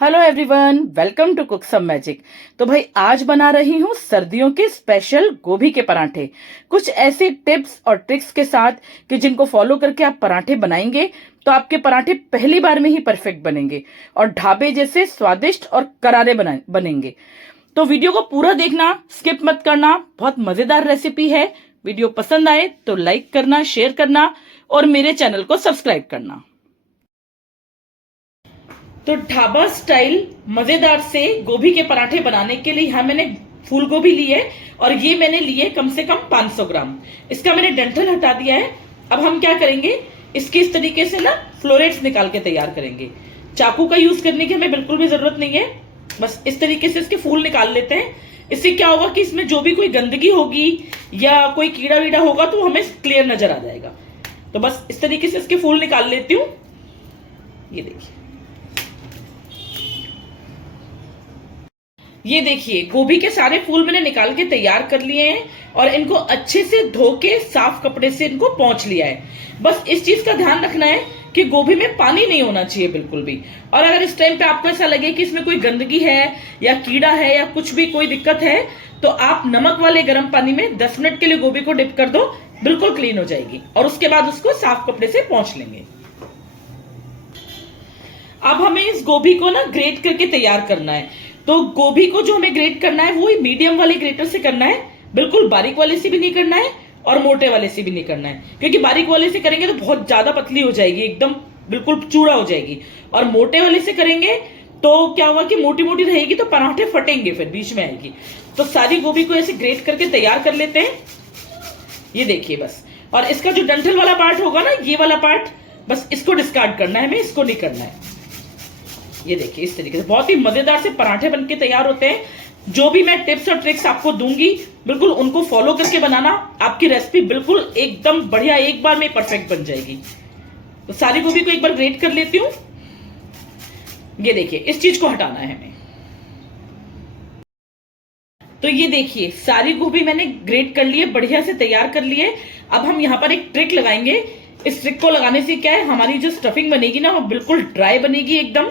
Hello everyone, welcome to cook some magic. तो भाई आज बना रही हूँ सर्दियों के स्पेशल गोभी के पराठे, कुछ ऐसे टिप्स और ट्रिक्स के साथ कि जिनको फॉलो करके आप पराठे बनाएंगे तो आपके पराठे पहली बार में ही परफेक्ट बनेंगे और ढाबे जैसे स्वादिष्ट और करारे बनेंगे। तो वीडियो को पूरा देखना, स्किप मत करना, बहुत मजेदार रेसिपी है। वीडियो पसंद आए तो लाइक करना, शेयर करना और मेरे चैनल को सब्सक्राइब करना। तो ढाबा स्टाइल मजेदार से गोभी के पराठे बनाने के लिए यहाँ मैंने फूल गोभी ली है और ये मैंने लिए कम से कम 500 ग्राम। इसका मैंने डंठल हटा दिया है। अब हम क्या करेंगे, इसके इस तरीके से ना फ्लोरेट्स निकाल के तैयार करेंगे। चाकू का यूज करने की हमें बिल्कुल भी जरूरत नहीं है, बस इस तरीके से इसके फूल निकाल लेते हैं। इससे क्या होगा कि इसमें जो भी कोई गंदगी होगी या कोई कीड़ा वीड़ा होगा तो हमें क्लियर नजर आ जाएगा। तो बस इस तरीके से इसके फूल निकाल लेती हूँ। ये देखिए, ये देखिए गोभी के सारे फूल मैंने निकाल के तैयार कर लिए हैं और इनको अच्छे से धो के साफ कपड़े से इनको पोंछ लिया है। बस इस चीज का ध्यान रखना है कि गोभी में पानी नहीं होना चाहिए बिल्कुल भी। और अगर इस टाइम पे आपको ऐसा लगे कि इसमें कोई गंदगी है या कीड़ा है या कुछ भी कोई दिक्कत है तो आप नमक वाले गर्म पानी में 10 मिनट के लिए गोभी को डिप कर दो, बिल्कुल क्लीन हो जाएगी। और उसके बाद उसको साफ कपड़े से पोंछ लेंगे। अब हमें इस गोभी को ना ग्रेट करके तैयार करना है। तो गोभी को जो हमें ग्रेट करना है वो मीडियम वाले ग्रेटर से करना है, बिल्कुल बारीक वाले से भी नहीं करना है और मोटे वाले से भी नहीं करना है, क्योंकि बारीक वाले से करेंगे तो बहुत ज्यादा पतली हो जाएगी, एकदम बिल्कुल चूड़ा हो जाएगी। और मोटे वाले से करेंगे तो क्या होगा कि मोटी मोटी रहेगी तो पराठे फटेंगे, फिर बीच में आएगी। तो सारी गोभी को ऐसे ग्रेट करके तैयार कर लेते हैं। ये देखिए बस। और इसका जो डंठल वाला पार्ट होगा ना, ये वाला पार्ट, बस इसको डिस्कार्ड करना है हमें, इसको नहीं करना है। ये देखिए इस तरीके से बहुत ही मजेदार से पराठे बनके तैयार होते हैं। जो भी मैं टिप्स और ट्रिक्स आपको दूंगी बिल्कुल उनको फॉलो करके बनाना, आपकी रेसिपी बिल्कुल एकदम बढ़िया एक बार में परफेक्ट बन जाएगी। तो सारी गोभी को एक बार ग्रेट कर लेती हूं। ये देखिए इस चीज को हटाना है हमें। तो ये देखिए सारी गोभी मैंने ग्रेट कर ली है, बढ़िया से तैयार कर ली है। अब हम यहाँ पर एक ट्रिक लगाएंगे। इस ट्रिक को लगाने से क्या है, हमारी जो स्टफिंग बनेगी ना वो बिल्कुल ड्राई बनेगी, एकदम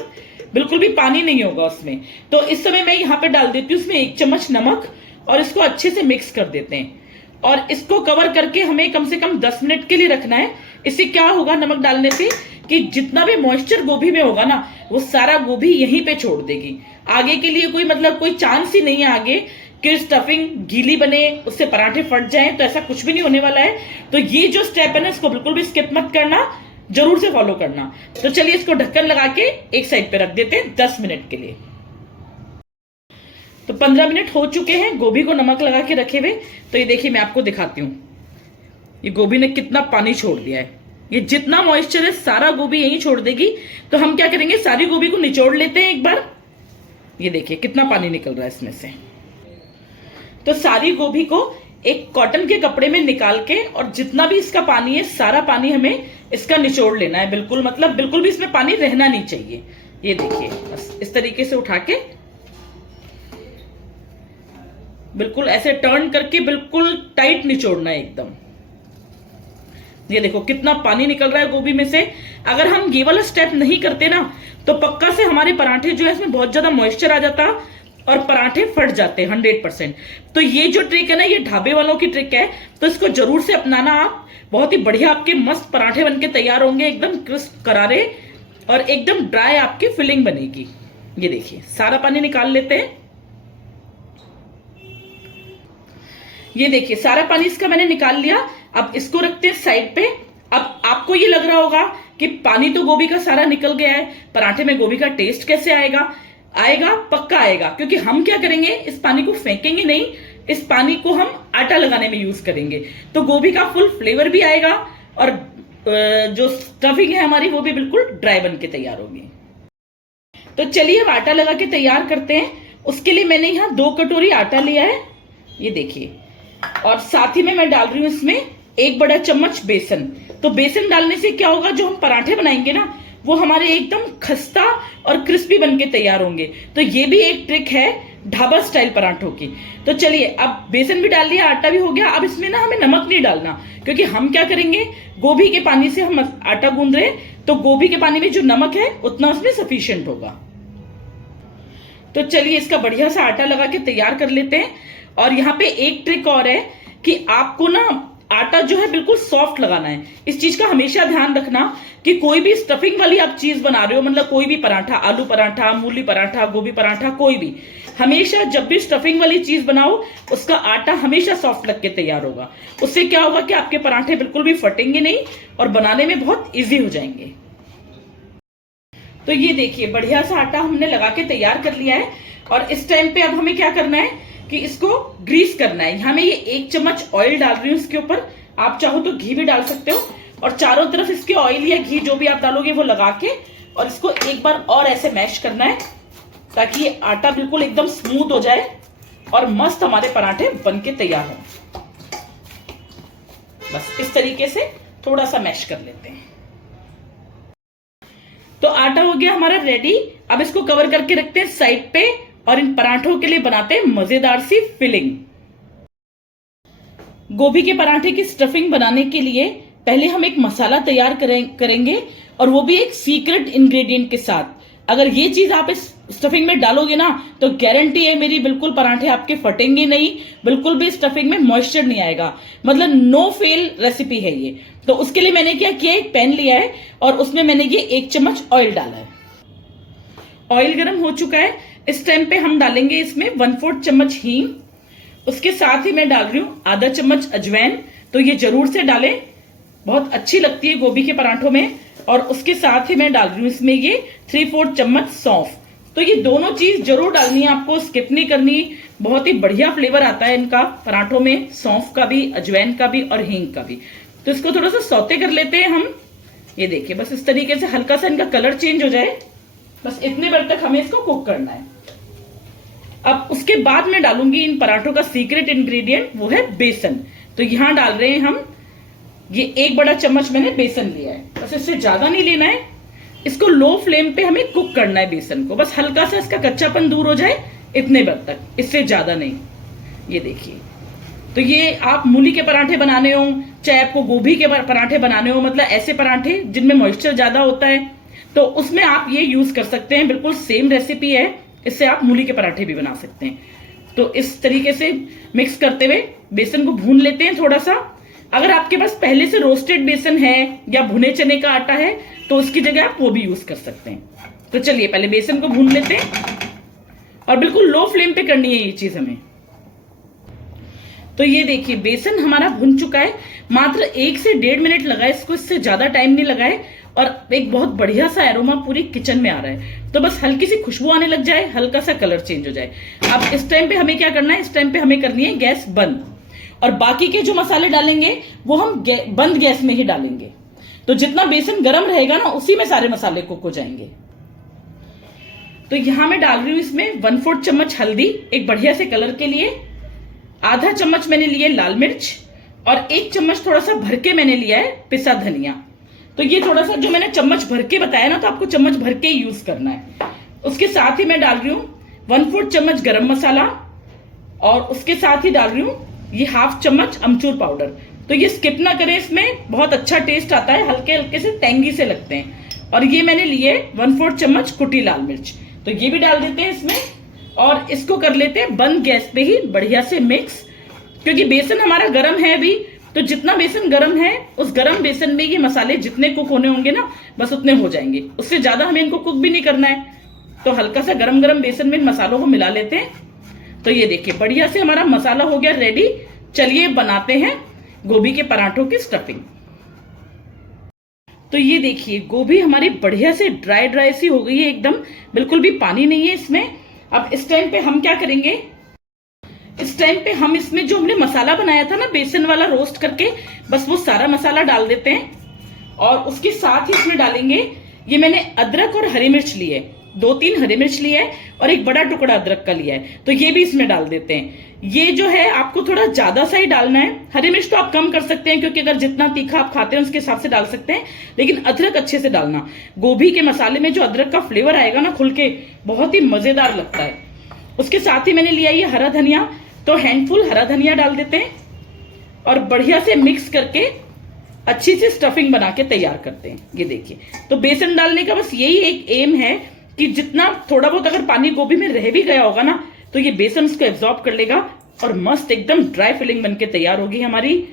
बिल्कुल भी पानी नहीं होगा उसमें। तो इस समय मैं यहाँ पे डाल देती हूँ उसमें 1 चम्मच नमक और इसको अच्छे से मिक्स कर देते हैं। और इसको कवर करके हमें कम से कम 10 मिनट के लिए रखना है। इससे क्या होगा नमक डालने से कि जितना भी मॉइस्चर गोभी में होगा ना वो सारा गोभी यहीं पे छोड़ देगी। आगे के लिए कोई चांस ही नहीं है आगे कि स्टफिंग गीली बने, उससे पराठे फट जाएं, तो ऐसा कुछ भी नहीं होने वाला है। तो ये जो स्टेप है ना इसको बिल्कुल भी स्किप मत करना, जरूर से फॉलो करना। तो चलिए इसको ढक्कन लगा के एक साइड पे रख देते हैं 10 मिनट के लिए। तो 15 मिनट हो चुके हैं गोभी को नमक लगा के रखे हुए। तो ये देखिए मैं आपको दिखाती हूँ, ये गोभी ने कितना पानी छोड़ दिया है। ये जितना मॉइस्चर है सारा गोभी यहीं छोड़ देगी। तो हम क्या करेंगे, सारी गोभी को निचोड़ लेते हैं एक बार। ये देखिए कितना पानी निकल रहा है इसमें से। तो सारी गोभी को एक कॉटन के कपड़े में निकाल के और जितना भी इसका पानी है सारा पानी हमें इसका निचोड़ लेना है। बिल्कुल मतलब बिल्कुल भी इसमें पानी रहना नहीं चाहिए। ये देखिए बस इस तरीके से उठा के बिल्कुल ऐसे टर्न करके बिल्कुल टाइट निचोड़ना है एकदम। ये देखो कितना पानी निकल रहा है गोभी में से। अगर हम ये वाला स्टेप नहीं करते ना तो पक्का से हमारे पराठे जो है इसमें बहुत ज्यादा मॉइस्चर आ जाता और पराठे फट जाते हैं 100%। तो ये जो ट्रिक है ना ये ढाबे वालों की ट्रिक है, तो इसको जरूर से अपनाना आप। बहुत ही बढ़िया आपके मस्त पराठे बनके तैयार होंगे, एकदम क्रिस्प करारे और एकदम ड्राई आपकी फिलिंग बनेगी। ये देखिए सारा पानी निकाल लेते हैं। ये देखिए सारा पानी इसका मैंने निकाल लिया। अब इसको रखते हैं साइड पे। अब आपको ये लग रहा होगा कि पानी तो गोभी का सारा निकल गया है, पराठे में गोभी का टेस्ट कैसे आएगा? आएगा, पक्का आएगा, क्योंकि हम क्या करेंगे इस पानी को फेंकेंगे नहीं, इस पानी को हम आटा लगाने में यूज करेंगे। तो गोभी का फुल फ्लेवर भी आएगा और जो स्टफिंग है हमारी वो भी बिल्कुल ड्राई बन के तैयार होगी। तो चलिए अब आटा लगा के तैयार करते हैं। उसके लिए मैंने यहाँ 2 कटोरी आटा लिया है, ये देखिए। और साथ ही में मैं डाल रही हूँ इसमें 1 बड़ा चम्मच बेसन। तो बेसन डालने से क्या होगा, जो हम पराठे बनाएंगे ना वो हमारे एकदम खस्ता और क्रिस्पी बनके तैयार होंगे। तो ये भी एक ट्रिक है ढाबा स्टाइल पराठों की। तो चलिए अब बेसन भी डाल लिया, आटा भी हो गया। अब इसमें ना हमें नमक नहीं डालना, क्योंकि हम क्या करेंगे गोभी के पानी से हम आटा गूंद रहे हैं, तो गोभी के पानी में जो नमक है उतना उसमें सफिशिएंट होगा। तो चलिए इसका बढ़िया सा आटा लगा के तैयार कर लेते हैं। और यहाँ पे एक ट्रिक और है कि आपको ना आटा जो है बिल्कुल सॉफ्ट लगाना है। इस चीज का हमेशा ध्यान रखना कि कोई भी स्टफिंग वाली आप चीज बना रहे हो, मतलब कोई भी पराठा, आलू पराठा, मूली पराठा, गोभी पराठा, कोई भी, हमेशा जब भी स्टफिंग वाली चीज बनाओ उसका आटा हमेशा सॉफ्ट लग के तैयार होगा। उससे क्या होगा कि आपके पराठे बिल्कुल भी फटेंगे नहीं और बनाने में बहुत ईजी हो जाएंगे। तो ये देखिए बढ़िया सा आटा हमने लगा के तैयार कर लिया है। और इस टाइम पे अब हमें क्या करना है कि इसको ग्रीस करना है। यहाँ मैं ये 1 चम्मच ऑयल डाल रही हूँ इसके ऊपर, आप चाहो तो घी भी डाल सकते हो। और चारों तरफ इसके ऑयल या घी जो भी आप डालोगे वो लगा के और इसको एक बार और ऐसे मैश करना है ताकि ये आटा बिल्कुल एकदम स्मूथ हो जाए और मस्त हमारे पराठे बनके तैयार हो। बस इस तरीके से थोड़ा सा मैश कर लेते हैं। तो आटा हो गया हमारा रेडी। अब इसको कवर करके रखते हैं साइड पे और इन पराठों के लिए बनाते हैं मजेदार सी फिलिंग। गोभी के पराठे की स्टफिंग बनाने के लिए पहले हम एक मसाला तैयार करेंगे और वो भी एक सीक्रेट इंग्रेडिएंट के साथ। अगर ये चीज आप इस स्टफिंग में डालोगे ना तो गारंटी है मेरी, बिल्कुल पराठे आपके फटेंगे नहीं, बिल्कुल भी स्टफिंग में मॉइस्चर नहीं आएगा, मतलब नो फेल रेसिपी है ये। तो उसके लिए मैंने क्या किया, एक पैन लिया है और उसमें मैंने ये 1 चम्मच ऑयल डाला है। ऑयल गर्म हो चुका है। इस टाइम पे हम डालेंगे इसमें 1/4 चम्मच हींग, उसके साथ ही मैं डाल रही हूं आधा चम्मच अजवाइन। तो ये जरूर से डालें, बहुत अच्छी लगती है गोभी के पराठों में। और उसके साथ ही मैं डाल रही हूँ इसमें ये 3/4 चम्मच सौंफ। तो ये दोनों चीज जरूर डालनी है, आपको स्किप नहीं करनी। बहुत ही बढ़िया फ्लेवर आता है इनका पराठों में, सौंफ का भी, अजवाइन का भी और हींग का भी। तो इसको थोड़ा सा सौते कर लेते हैं हम। ये देखिए बस इस तरीके से हल्का सा इनका कलर चेंज हो जाए, बस इतने बार तक हमें इसको कुक करना है। अब उसके बाद मैं डालूंगी इन पराठों का सीक्रेट इंग्रेडिएंट, वो है बेसन। तो यहां डाल रहे हैं हम ये 1 बड़ा चम्मच मैंने बेसन लिया है। बस इससे ज्यादा नहीं लेना है, इसको लो फ्लेम पे हमें कुक करना है बेसन को, बस हल्का सा इसका कच्चापन दूर हो जाए इतने बार तक, इससे ज्यादा नहीं। ये देखिए, तो ये आप मूली के पराठे बनाने हो, चाहे आपको गोभी के पराठे बनाने हो, मतलब ऐसे पराठे जिनमें मॉइस्चर ज्यादा होता है, तो उसमें आप ये यूज कर सकते हैं। बिल्कुल सेम रेसिपी है, इससे आप मूली के पराठे भी बना सकते हैं। तो इस तरीके से मिक्स करते हुए बेसन को भून लेते हैं थोड़ा सा। अगर आपके पास पहले से रोस्टेड बेसन है या भुने चने का आटा है तो उसकी जगह आप वो भी यूज कर सकते हैं। तो चलिए पहले बेसन को भून लेते हैं और बिल्कुल लो फ्लेम पे करनी है ये चीज हमें। तो ये देखिए बेसन हमारा भुन चुका है, मात्र 1 से 1.5 मिनट लगा है इसको, इससे ज्यादा टाइम नहीं लगा है। और एक बहुत बढ़िया सा एरोमा पूरी किचन में आ रहा है। तो बस हल्की सी खुशबू आने लग जाए, हल्का सा कलर चेंज हो जाए। अब इस टाइम पे हमें क्या करना है, इस टाइम पे हमें करनी है गैस बंद। और बाकी के जो मसाले डालेंगे वो हम बंद गैस में ही डालेंगे। तो जितना बेसन गर्म रहेगा ना उसी में सारे मसाले कुक हो जाएंगे। तो यहां मैं डाल रही हूं इसमें 1/4 चम्मच हल्दी, एक बढ़िया से कलर के लिए। आधा चम्मच मैंने लिए लाल मिर्च और 1 चम्मच थोड़ा सा भर के मैंने लिया है पिसा धनिया। तो ये थोड़ा सा जो मैंने चम्मच भर के बताया ना, तो आपको चम्मच भर के यूज करना है। उसके साथ ही मैं डाल रही हूँ 1/4 चम्मच गरम मसाला और उसके साथ ही डाल रही हूँ ये 1/2 चम्मच अमचूर पाउडर। तो ये स्किप ना करें, इसमें बहुत अच्छा टेस्ट आता है, हल्के हल्के से टेंगी से लगते हैं। और ये मैंने लिए 1/4 चम्मच कुटी लाल मिर्च, तो ये भी डाल देते हैं इसमें और इसको कर लेते हैं बंद गैस पे ही बढ़िया से मिक्स। क्योंकि बेसन हमारा गर्म है अभी, तो जितना बेसन गर्म है उस गर्म बेसन में ये मसाले जितने कुक होने होंगे ना बस उतने हो जाएंगे, उससे ज्यादा हमें इनको कुक भी नहीं करना है। तो हल्का सा गरम गरम बेसन में इन मसालों को मिला लेते हैं। तो ये देखिए बढ़िया से हमारा मसाला हो गया रेडी। चलिए बनाते हैं गोभी के पराठों की स्टफिंग। तो ये देखिए गोभी हमारी बढ़िया से ड्राई ड्राई सी हो गई है एकदम, बिल्कुल भी पानी नहीं है इसमें। अब इस टाइम पे हम क्या करेंगे, इस टाइम पे हम इसमें जो हमने मसाला बनाया था ना बेसन वाला रोस्ट करके, बस वो सारा मसाला डाल देते हैं। और उसके साथ ही इसमें डालेंगे ये मैंने अदरक और हरी मिर्च ली है, 2-3 हरी मिर्च ली है और एक बड़ा टुकड़ा अदरक का लिया है, तो ये भी इसमें डाल देते हैं। ये जो है आपको थोड़ा ज्यादा सा ही डालना है, हरी मिर्च तो आप कम कर सकते हैं क्योंकि अगर जितना तीखा आप खाते हैं उसके हिसाब से डाल सकते हैं, लेकिन अदरक अच्छे से डालना। गोभी के मसाले में जो अदरक का फ्लेवर आएगा ना खुल के, बहुत ही मजेदार लगता है। उसके साथ ही मैंने लिया ये हरा धनिया, तो हैंडफुल हरा धनिया डाल देते हैं और बढ़िया से मिक्स करके अच्छी सी स्टफिंग बना के तैयार करते हैं। ये देखिए, तो बेसन डालने का बस यही एक एम है कि जितना थोड़ा बहुत अगर पानी गोभी में रह भी गया होगा ना, तो ये बेसन उसको एब्जॉर्ब कर लेगा और मस्त एकदम ड्राई फिलिंग बनके तैयार होगी हमारी।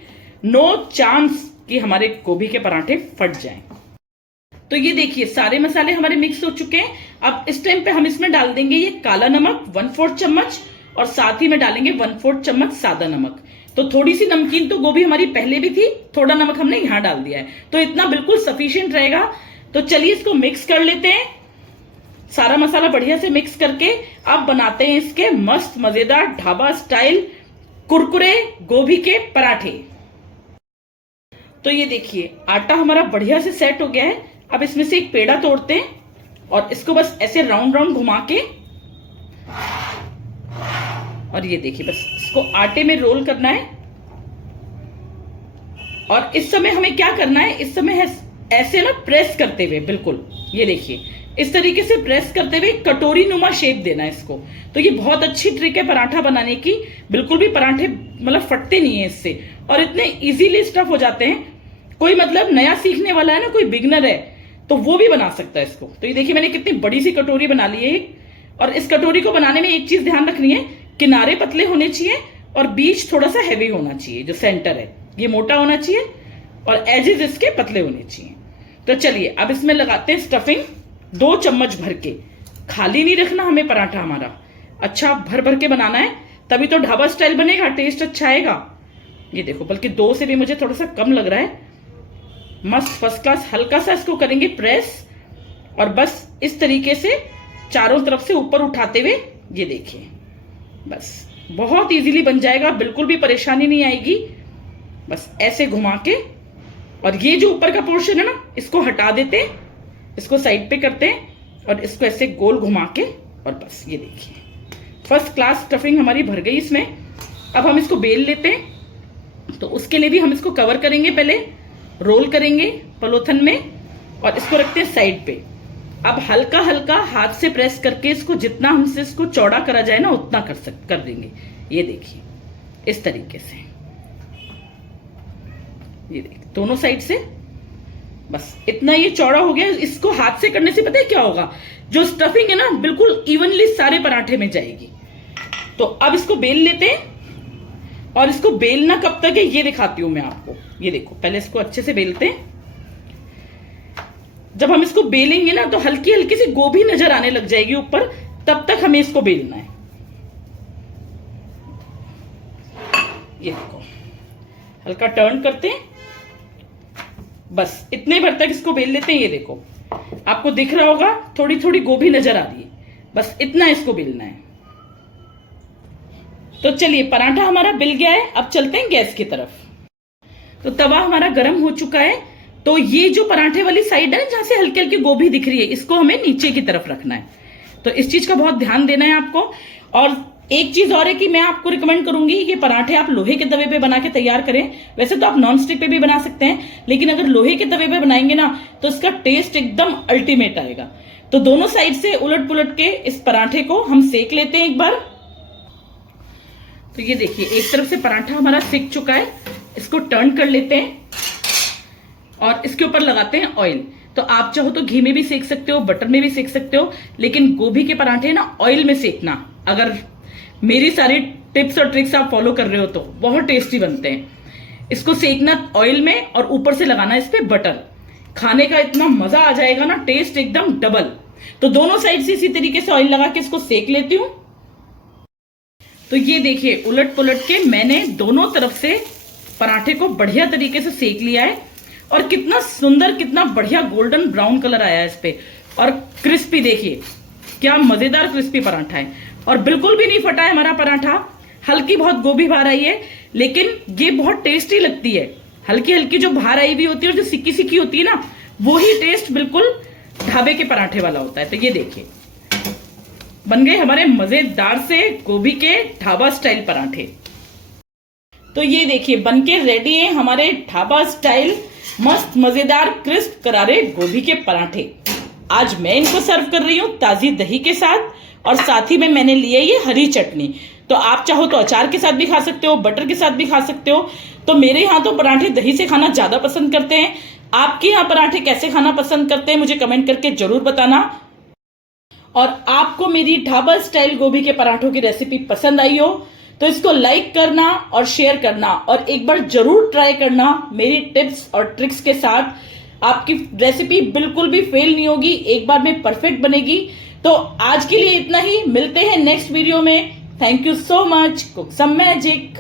नो चांस कि हमारे गोभी के पराठे फट जाएं। तो ये देखिए सारे मसाले हमारे मिक्स हो चुके हैं। अब इस टाइम पे हम इसमें डाल देंगे ये काला नमक 1/4 चम्मच, और साथ ही में डालेंगे 1/4 चम्मच सादा नमक। तो थोड़ी सी नमकीन तो गोभी हमारी पहले भी थी, थोड़ा नमक हमने यहां डाल दिया है, तो इतना बिल्कुल सफिशिएंट रहेगा। तो चलिए इसको मिक्स कर लेते हैं। सारा मसाला बढ़िया से मिक्स करके अब बनाते हैं इसके मस्त मजेदार ढाबा स्टाइल कुरकुरे गोभी के पराठे। तो ये देखिए आटा हमारा बढ़िया से सेट हो गया है। अब इसमें से एक पेड़ा तोड़ते हैं और इसको बस ऐसे राउंड राउंड घुमा के, और ये देखिए बस इसको आटे में रोल करना है। और इस समय हमें क्या करना है, इस समय ऐसे ना प्रेस करते हुए, बिल्कुल ये देखिए इस तरीके से प्रेस करते हुए कटोरी नुमा शेप देना है इसको। तो ये बहुत अच्छी ट्रिक है पराठा बनाने की, बिल्कुल भी पराठे मतलब फटते नहीं है इससे, और इतने इजीली स्टफ हो जाते हैं। कोई मतलब नया सीखने वाला है ना, कोई बिगनर है तो वो भी बना सकता है इसको। तो ये देखिए मैंने कितनी बड़ी सी कटोरी बना ली है। और इस कटोरी को बनाने में एक चीज ध्यान रखनी है, किनारे पतले होने चाहिए और बीच थोड़ा सा हैवी होना चाहिए। जो सेंटर है ये मोटा होना चाहिए और एजेस इसके पतले होने चाहिए। तो चलिए अब इसमें लगाते हैं स्टफिंग 2 चम्मच भर के। खाली नहीं रखना हमें पराठा, हमारा अच्छा भर भर के बनाना है, तभी तो ढाबा स्टाइल बनेगा, टेस्ट अच्छा आएगा। ये देखो बल्कि 2 से भी मुझे थोड़ा सा कम लग रहा है। मस्त फर्स्ट क्लास हल्का सा इसको करेंगे प्रेस, और बस इस तरीके से चारों तरफ से ऊपर उठाते हुए, ये देखिए बस बहुत इजीली बन जाएगा, बिल्कुल भी परेशानी नहीं आएगी। बस ऐसे घुमा के, और ये जो ऊपर का पोर्शन है ना इसको हटा देते हैं, इसको साइड पे करते हैं और इसको ऐसे गोल घुमा के, और बस ये देखिए फर्स्ट क्लास स्टफिंग हमारी भर गई इसमें। अब हम इसको बेल लेते हैं। तो उसके लिए भी हम इसको कवर करेंगे, पहले रोल करेंगे पलोथन में और इसको रखते हैं साइड पे। अब हल्का हल्का हाथ से प्रेस करके इसको जितना हमसे इसको चौड़ा करा जाए ना उतना कर देंगे। ये देखिए इस तरीके से, ये देखिए दोनों साइड से बस इतना ये चौड़ा हो गया। इसको हाथ से करने से पता है क्या होगा, जो स्टफिंग है ना बिल्कुल इवनली सारे पराठे में जाएगी। तो अब इसको बेल लेते हैं, और इसको बेलना कब तक है ये दिखाती हूं मैं आपको। ये देखो पहले इसको अच्छे से बेलते हैं। जब हम इसको बेलेंगे ना तो हल्की हल्की सी गोभी नजर आने लग जाएगी ऊपर, तब तक हमें इसको बेलना है। ये देखो हल्का टर्न करते हैं, बस इतने भर तक इसको बेल लेते हैं। ये देखो आपको दिख रहा होगा थोड़ी थोड़ी गोभी नजर आ रही है, बस इतना इसको बेलना है। तो चलिए पराठा हमारा बिल गया है, अब चलते हैं गैस की तरफ। तो तवा हमारा गर्म हो चुका है। तो ये जो पराठे वाली साइड है ना जहां से हल्की हल्की गोभी दिख रही है, इसको हमें नीचे की तरफ रखना है। तो इस चीज का बहुत ध्यान देना है आपको। और एक चीज और है कि मैं आपको रिकमेंड करूंगी ये पराठे आप लोहे के तवे पे बना के तैयार करें। वैसे तो आप नॉन स्टिक पे भी बना सकते हैं, लेकिन अगर लोहे के तवे पे बनाएंगे ना तो इसका टेस्ट एकदम अल्टीमेट आएगा। तो दोनों साइड से उलट पुलट के इस पराठे को हम सेक लेते हैं एक बार। तो ये देखिए एक तरफ से पराठा हमारा सिक चुका है, इसको टर्न कर लेते हैं और इसके ऊपर लगाते हैं ऑयल। तो आप चाहो तो घी में भी सेक सकते हो, बटर में भी सेक सकते हो, लेकिन गोभी के पराठे ना ऑयल में सेकना, अगर मेरी सारी टिप्स और ट्रिक्स आप फॉलो कर रहे हो तो बहुत टेस्टी बनते हैं। इसको सेकना ऑयल में और ऊपर से लगाना इस पे बटर, खाने का इतना मजा आ जाएगा ना, टेस्ट एकदम डबल। तो दोनों साइड से इसी तरीके से ऑयल लगा के इसको सेक लेती हूं। तो ये देखिए उलट पुलट के मैंने दोनों तरफ से पराठे को बढ़िया तरीके से सेक लिया है, और कितना सुंदर कितना बढ़िया गोल्डन ब्राउन कलर आया है इस पे, और क्रिस्पी देखिए क्या मजेदार क्रिस्पी पराठा है, और बिल्कुल भी नहीं फटा है हमारा पराठा। हल्की बहुत गोभी बाहर आई है, लेकिन ये बहुत टेस्टी लगती है। हल्की हल्की जो बाहर आई भी होती है और जो सिक्की सिक्की होती है ना, वो ही टेस्ट बिल्कुल ढाबे के पराठे वाला होता है। तो ये देखिए बन गए हमारे मजेदार से गोभी के ढाबा स्टाइल पराठे। तो ये देखिए बनके रेडी है हमारे ढाबा स्टाइल मस्त मजेदार क्रिस्प करारे गोभी के पराठे। आज मैं इनको सर्व कर रही हूँ ताजी दही के साथ, और साथ ही में मैंने लिए ये हरी चटनी। तो आप चाहो तो अचार के साथ भी खा सकते हो, बटर के साथ भी खा सकते हो। तो मेरे यहाँ तो पराठे दही से खाना ज्यादा पसंद करते हैं। आपके यहाँ पराठे कैसे खाना पसंद करते हैं मुझे कमेंट करके जरूर बताना। और आपको मेरी ढाबा स्टाइल गोभी के पराठों की रेसिपी पसंद आई हो तो इसको लाइक करना और शेयर करना और एक बार जरूर ट्राई करना मेरी टिप्स और ट्रिक्स के साथ। आपकी रेसिपी बिल्कुल भी फेल नहीं होगी, एक बार में परफेक्ट बनेगी। तो आज के लिए इतना ही, मिलते हैं नेक्स्ट वीडियो में। Thank you so much. Cook some magic.